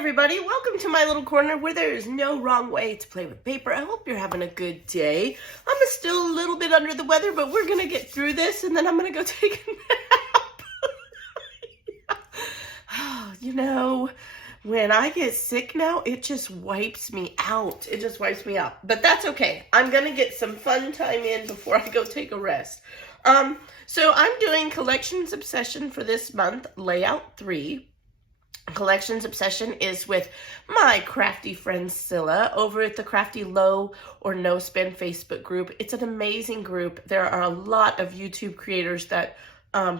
everybody, welcome to my little corner where there is no wrong way to play with paper. I hope you're having a good day. I'm still a little bit under the weather, but we're gonna get through this and then I'm gonna go take a nap. You know, when I get sick now, it just wipes me out. It just wipes me out, but that's okay. I'm gonna get some fun time in before I go take a rest. So I'm doing Collections Obsession for this month, layout 3. Collections Obsession is with my crafty friend Scylla over at the Crafty Low or No Spend Facebook group. It's an amazing group. There are a lot of YouTube creators that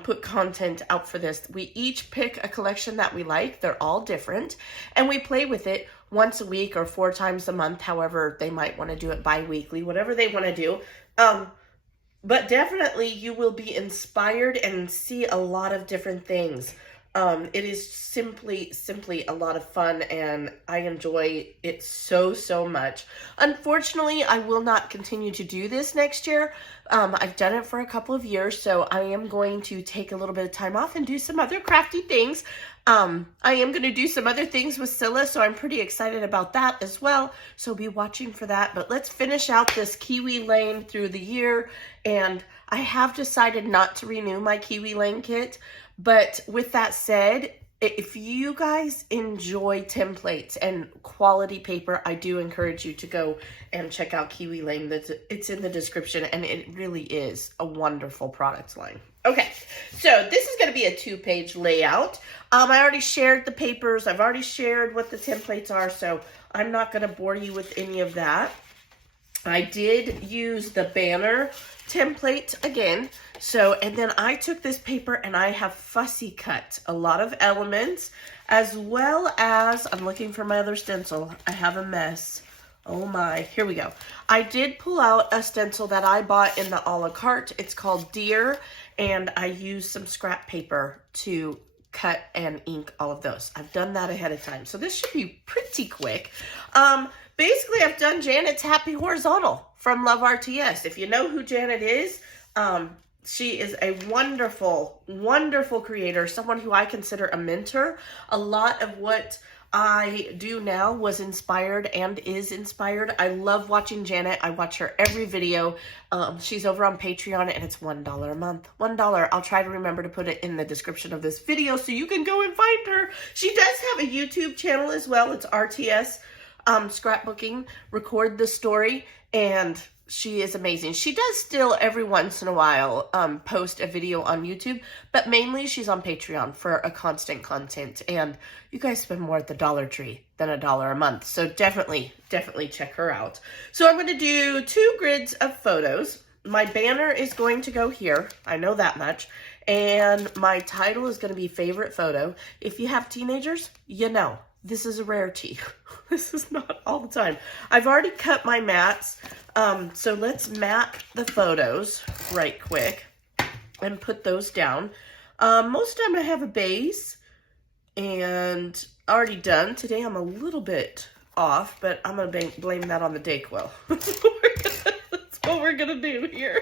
put content out for this. We each pick a collection that we like. They're all different, and we play with it once a week or 4 times a month. However, they might want to do it bi-weekly, whatever they want to do. But definitely you will be inspired and see a lot of different things. It is simply a lot of fun, and I enjoy it so much. Unfortunately, I will not continue to do this next year. I've done it for a couple of years, so I am going to take a little bit of time off and do some other crafty things. I am going to do some other things with Scylla, so I'm pretty excited about that as well. So be watching for that. But let's finish out this Kiwi Lane through the year, and I have decided not to renew my Kiwi Lane kit. But with that said, if you guys enjoy templates and quality paper, I do encourage you to go and check out Kiwi Lane. It's in the description, and it really is a wonderful product line. Okay, so this is going to be a 2-page layout. I already shared the papers. I've already shared what the templates are, so I'm not going to bore you with any of that. I did use the banner template again. So, and then I took this paper and I have fussy cut a lot of elements, as well as, I'm looking for my other stencil. I have a mess. Oh my, here we go. I did pull out a stencil that I bought in the a la carte. It's called Deer, and I used some scrap paper to cut and ink all of those. I've done that ahead of time, so this should be pretty quick. Basically, I've done Janet's Happy Horizontal from Love RTS. If you know who Janet is, she is a wonderful creator, someone who I consider a mentor. A lot of what I do now was inspired and is inspired. I love watching Janet. I watch her every video. She's over on Patreon, and it's $1 a month. $1. I'll try to remember to put it in the description of this video so you can go and find her. She does have a YouTube channel as well. It's RTS Scrapbooking, Record the Story, and she is amazing. She does still every once in a while post a video on YouTube, but mainly she's on Patreon for a constant content. And you guys spend more at the Dollar Tree than $1 a month, so definitely check her out. So I'm going to do 2 grids of photos. My banner is going to go here. I know that much. And my title is going to be Favorite Photo. If you have teenagers, you know. This is a rarity. This is not all the time. I've already cut my mats, so let's mat the photos right quick and put those down. Most of the time I have a base and already done. Today I'm a little bit off, but I'm going to blame that on the Dayquil. That's what we're going to do here.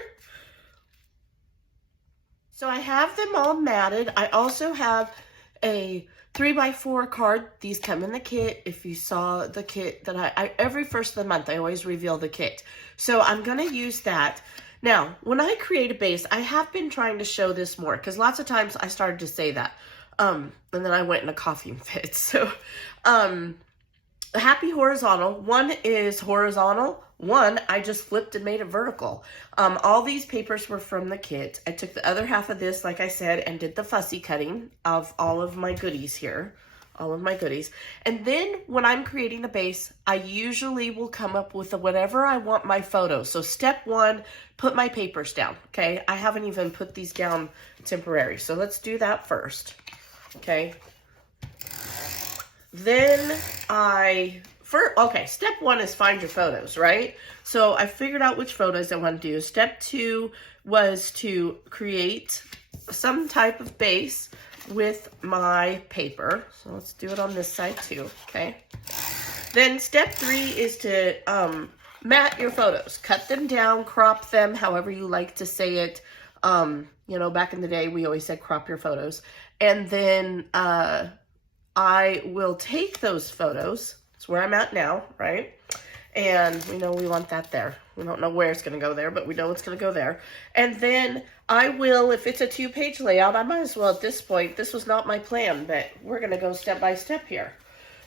So I have them all matted. I also have a 3x4 card. These come in the kit. If you saw the kit that I every first of the month, I always reveal the kit. So I'm going to use that. Now, when I create a base, I have been trying to show this more, because lots of times I started to say that. And then I went in a coughing fit. So, Happy Horizontal. One is horizontal. One, I just flipped and made it vertical. All these papers were from the kit. I took the other half of this, like I said, and did the fussy cutting of all of my goodies here. All of my goodies. And then when I'm creating the base, I usually will come up with whatever I want my photo. So step 1, put my papers down, okay? I haven't even put these down temporary. So let's do that first, okay? Then okay, step 1 is find your photos, right? So I figured out which photos I want to do. Step 2 was to create some type of base with my paper. So let's do it on this side too, okay? Then step 3 is to mat your photos. Cut them down, crop them, however you like to say it. You know, back in the day, we always said crop your photos. And then I will take those photos. It's where I'm at now, right? And we know we want that there. We don't know where it's going to go there, but we know it's going to go there. And then I will, if it's a 2-page layout, I might as well at this point, this was not my plan, but we're going to go step by step here.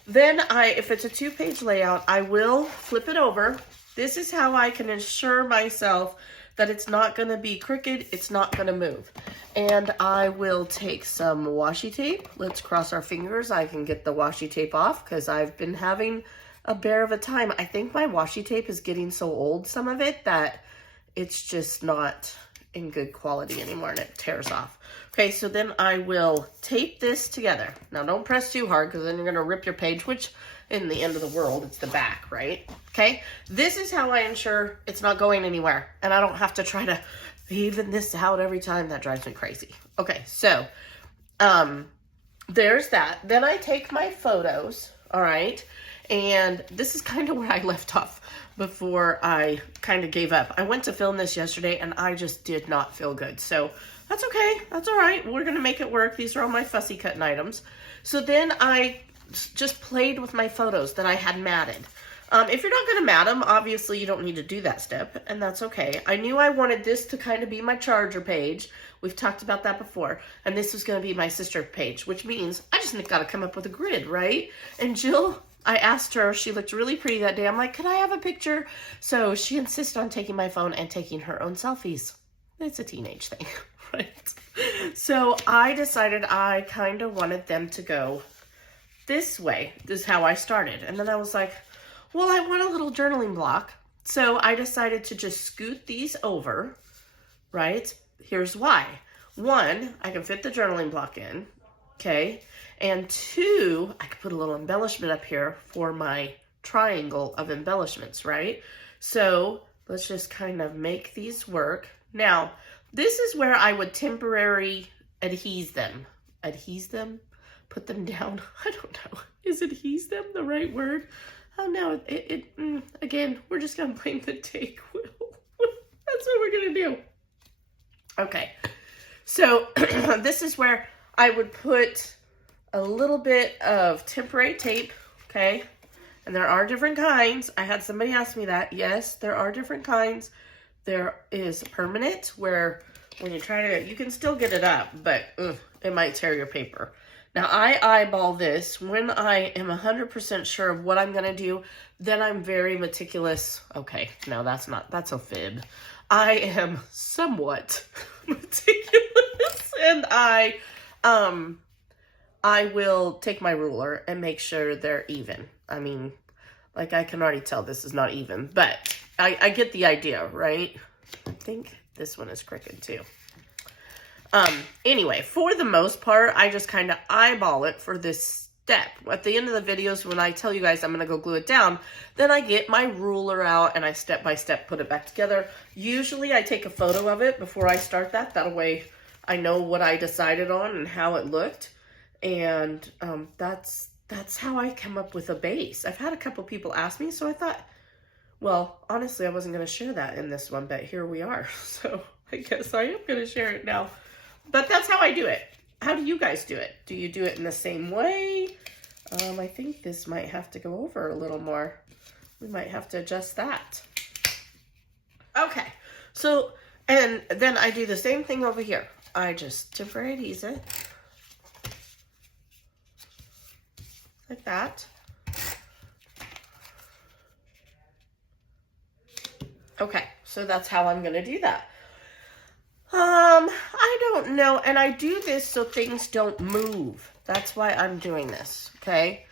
Then if it's a 2-page layout, I will flip it over. This is how I can assure myself that it's not going to be crooked, it's not going to move. And I will take some washi tape. Let's cross our fingers I can get the washi tape off, because I've been having a bear of a time. I think my washi tape is getting so old, some of it, that it's just not in good quality anymore and it tears off. Okay, so then I will tape this together. Now don't press too hard, because then you're going to rip your page, which in the end of the world, it's the back, right? Okay, this is how I ensure it's not going anywhere and I don't have to try to even this out every time. That drives me crazy. Okay, so there's that. Then I take my photos, all right, and this is kind of where I left off before I kind of gave up. I went to film this yesterday and I just did not feel good. So that's okay. That's all right. We're going to make it work. These are all my fussy cutting items. So then I just played with my photos that I had matted. If you're not going to mat them, obviously you don't need to do that step, and that's okay. I knew I wanted this to kind of be my charger page. We've talked about that before. And this was going to be my sister page, which means I just got to come up with a grid, right? And Jill, I asked her, she looked really pretty that day. I'm like, could I have a picture? So she insisted on taking my phone and taking her own selfies. It's a teenage thing, right? So I decided I kind of wanted them to go this way. This is how I started. And then I was like, well, I want a little journaling block. So I decided to just scoot these over, right? Here's why. 1, I can fit the journaling block in, okay? And 2, I could put a little embellishment up here for my triangle of embellishments, right? So let's just kind of make these work. Now, this is where I would temporarily adhese them. Adhese them? Put them down? I don't know. Is adhese them the right word? Oh no, again, we're just going to blame the take wheel. That's what we're going to do. Okay, so this is where I would put a little bit of temporary tape, okay? And there are different kinds. I had somebody ask me that. Yes, there are different kinds. There is permanent, where when you try to, you can still get it up, but it might tear your paper. Now, I eyeball this. When I am 100% sure of what I'm going to do, then I'm very meticulous. Okay, no, that's a fib. I am somewhat meticulous, and I will take my ruler and make sure they're even. I mean, like, I can already tell this is not even, but I get the idea, right? I think this one is crooked too. Anyway, for the most part, I just kind of eyeball it for this step. At the end of the videos, when I tell you guys I'm going to go glue it down, then I get my ruler out and I step by step put it back together. Usually I take a photo of it before I start that. That way I know what I decided on and how it looked. And that's how I come up with a base. I've had a couple people ask me, so I thought, well, honestly, I wasn't going to share that in this one, but here we are. So I guess I am going to share it now. But that's how I do it. How do you guys do it? Do you do it in the same way? I think this might have to go over a little more. We might have to adjust that. Okay. So, and then I do the same thing over here. I just temporary adhese it. Like that. Okay. So that's how I'm going to do that. I don't know, and I do this so things don't move. That's why I'm doing this, okay?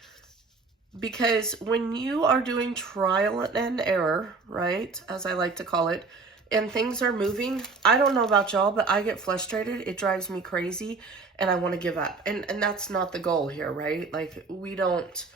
Because when you are doing trial and error, right, as I like to call it, and things are moving, I don't know about y'all, but I get frustrated. It drives me crazy, and I want to give up. And that's not the goal here, right? Like, we don't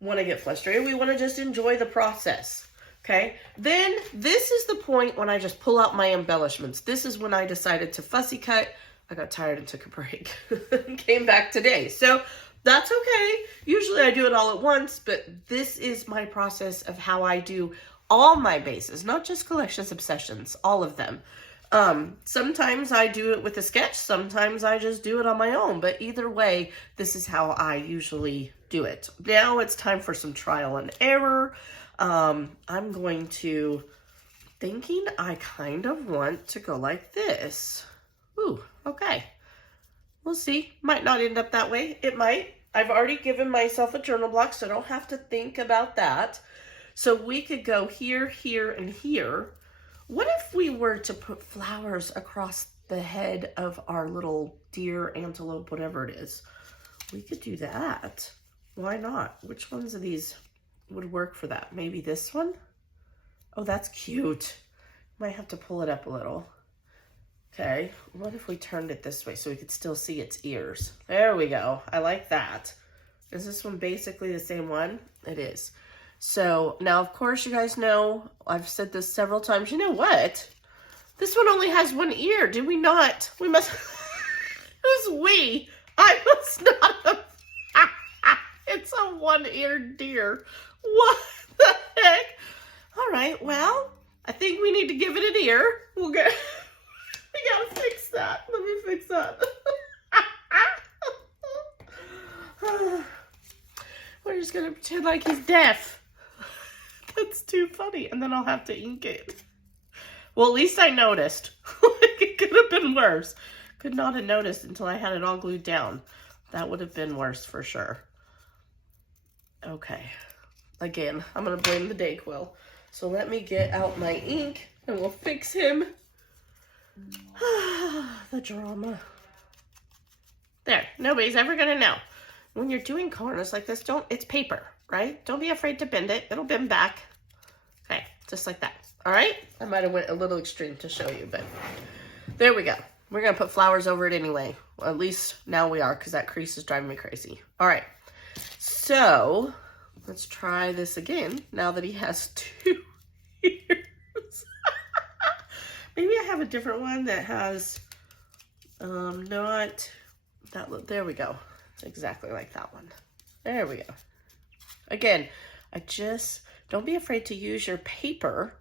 want to get frustrated. We want to just enjoy the process. Okay, then this is the point when I just pull out my embellishments. This is when I decided to fussy cut. I got tired and took a break and came back today. So that's okay. Usually I do it all at once, but this is my process of how I do all my bases, not just Collections Obsessions, all of them. Sometimes I do it with a sketch, sometimes I just do it on my own, but either way, this is how I usually do it. Now it's time for some trial and error. I'm going to, thinking I kind of want to go like this. Ooh, okay. We'll see. Might not end up that way. It might. I've already given myself a journal block, so I don't have to think about that. So we could go here, here, and here. What if we were to put flowers across the head of our little deer, antelope, whatever it is? We could do that. Why not? Which ones of these would work for that? Maybe this one? Oh, that's cute. Might have to pull it up a little. Okay, what if we turned it this way so we could still see its ears? There we go. I like that. Is this one basically the same one? It is. So now, of course, you guys know, I've said this several times. You know what? This one only has one ear. Did we not? We must. Who's we? I must not have. It's a one-eared deer. What the heck? All right, well, I think we need to give it an ear. We'll get. We gotta fix that. Let me fix that. We're just gonna pretend like he's deaf. That's too funny. And then I'll have to ink it. Well, at least I noticed. It could have been worse. Could not have noticed until I had it all glued down. That would have been worse for sure. Okay. Again, I'm gonna blame the Dayquil. So let me get out my ink and we'll fix him. The drama. There, nobody's ever gonna know. When you're doing corners like this, it's paper, right? Don't be afraid to bend it. It'll bend back. Okay, just like that. All right? I might have went a little extreme to show you, but there we go. We're gonna put flowers over it anyway. Well, at least now we are, because that crease is driving me crazy. All right, so let's try this again now that he has 2 ears. Maybe I have a different one that has not that. There we go. It's exactly like that one. There we go. Again, don't be afraid to use your paper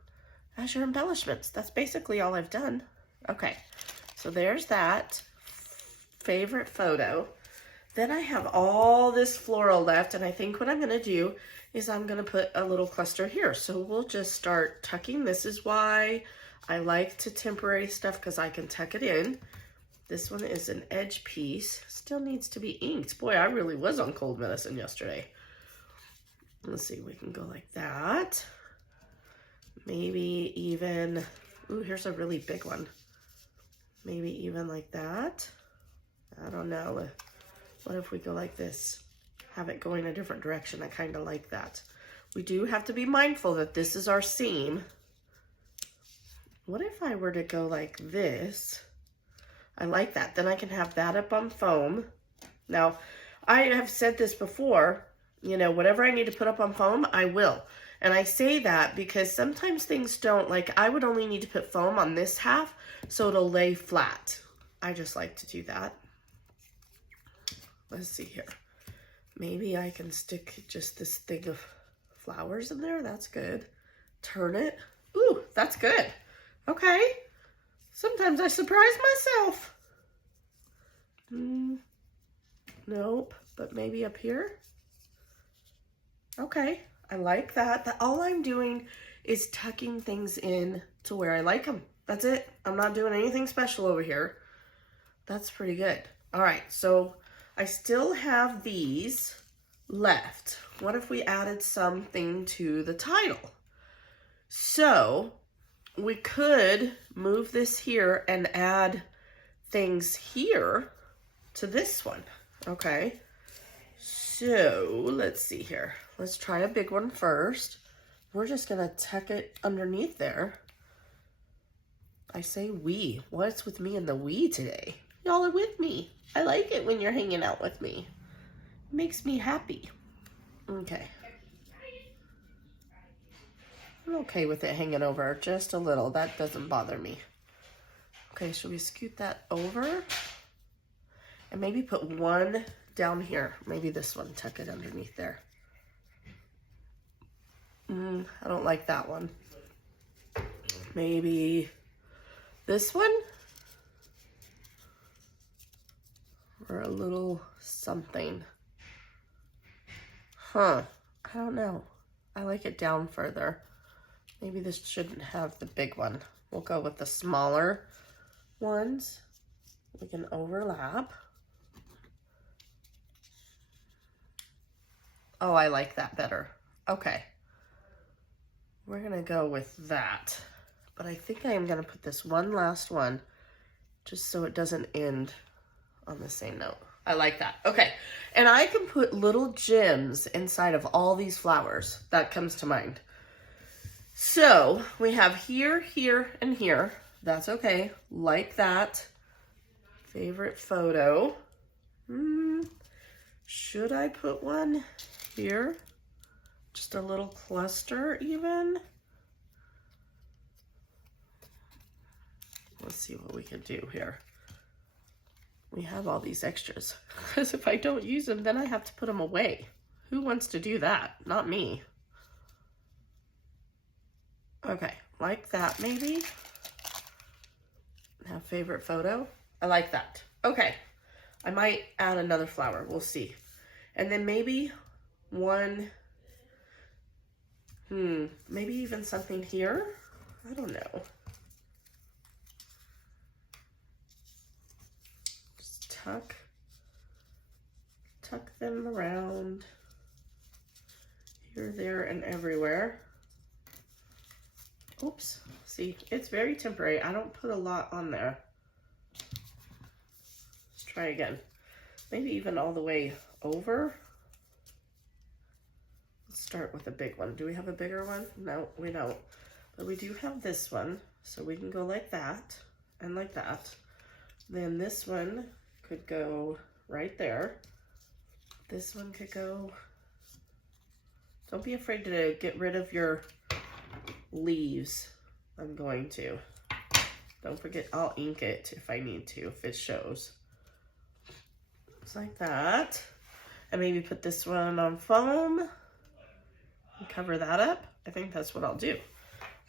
as your embellishments. That's basically all I've done. Okay, so there's that favorite photo. Then I have all this floral left, and I think what I'm gonna do is I'm gonna put a little cluster here. So we'll just start tucking. This is why I like to temporary stuff, because I can tuck it in. This one is an edge piece. Still needs to be inked. Boy, I really was on cold medicine yesterday. Let's see, we can go like that. Maybe even, ooh, here's a really big one. Maybe even like that. I don't know. What if we go like this? Have it going a different direction. I kind of like that. We do have to be mindful that this is our seam. What if I were to go like this? I like that. Then I can have that up on foam. Now, I have said this before, you know, whatever I need to put up on foam, I will. And I say that because sometimes things don't, like I would only need to put foam on this half so it'll lay flat. I just like to do that. Let's see here. Maybe I can stick just this thing of flowers in there. That's good. Turn it. Ooh, that's good. Okay. Sometimes I surprise myself. Nope, but maybe up here. Okay, I like that. All I'm doing is tucking things in to where I like them. That's it. I'm not doing anything special over here. That's pretty good. All right, so I still have these left. What if we added something to the title? So we could move this here and add things here to this one. Okay, so let's see here. Let's try a big one first. We're just gonna tuck it underneath there. I say we. What's with me and the we today? Y'all are with me. I like it when you're hanging out with me. It makes me happy. Okay. I'm okay with it hanging over just a little. That doesn't bother me. Okay, should we scoot that over? And maybe put one down here. Maybe this one, tuck it underneath there. I don't like that one. Maybe This one, or a little something. Huh, I don't know. I like it down further. Maybe this shouldn't have the big one. We'll go with the smaller ones. We can overlap. Oh, I like that better. Okay. We're gonna go with that. But I think I am gonna put this one last one just so it doesn't end on the same note. I like that. Okay. And I can put little gems inside of all these flowers. That comes to mind. So we have here, here, and here. That's okay. Like that. Favorite photo. Should I put one here? Just a little cluster even? Let's see what we can do here. We have all these extras. Because if I don't use them, then I have to put them away. Who wants to do that? Not me. Okay, like that maybe. Have favorite photo. I like that. Okay, I might add another flower. We'll see. And then maybe one, maybe even something here. I don't know. Just tuck them around here, there, and everywhere. Oops, see, it's very temporary. I don't put a lot on there. Let's try again. Maybe even all the way over. Let's start with a big one. Do we have a bigger one? No, we don't. But we do have this one, so we can go like that and like that. Then this one could go right there. This one could go. Don't be afraid to get rid of your leaves. I'm going to. Don't forget, I'll ink it if I need to, if it shows. Just like that. And maybe put this one on foam and cover that up. I think that's what I'll do.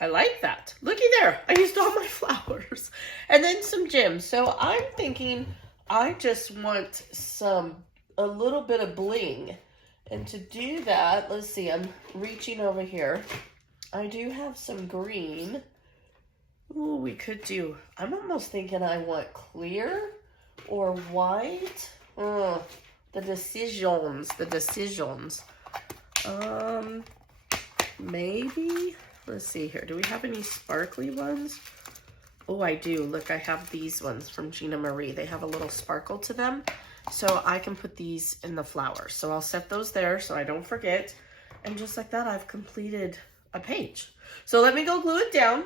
I like that. Looky there. I used all my flowers. And then some gems. So I'm thinking I just want a little bit of bling. And to do that, let's see, I'm reaching over here. I do have some green. Ooh, we could do, I'm almost thinking I want clear or white. The decisions. Maybe, let's see here. Do we have any sparkly ones? Oh, I do. Look, I have these ones from Gina Marie. They have a little sparkle to them. So I can put these in the flowers. So I'll set those there so I don't forget. And just like that, I've completed a page. So let me go glue it down.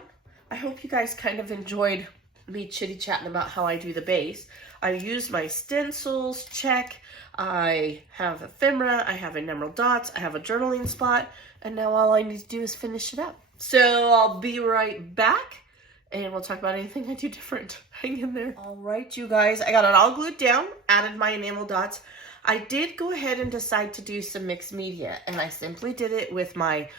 I hope you guys kind of enjoyed me chitty-chatting about how I do the base. I use my stencils, check. I have ephemera, I have enameled dots, I have a journaling spot, and now all I need to do is finish it up. So I'll be right back, and we'll talk about anything I do different. Hang in there. All right, you guys, I got it all glued down, added my enamel dots. I did go ahead and decide to do some mixed media, and I simply did it with my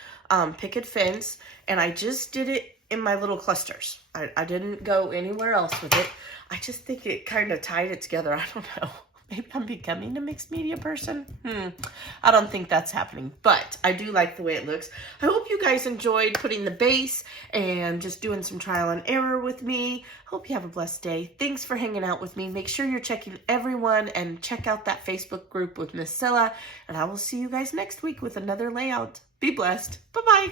picket fence, and I just did it in my little clusters. I didn't go anywhere else with it. I just think it kind of tied it together. I don't know. Maybe I'm becoming a mixed media person. I don't think that's happening, but I do like the way it looks. I hope you guys enjoyed putting the base and just doing some trial and error with me. Hope you have a blessed day. Thanks for hanging out with me. Make sure you're checking everyone and check out that Facebook group with Miss Scylla. And I will see you guys next week with another layout. Be blessed. Bye-bye.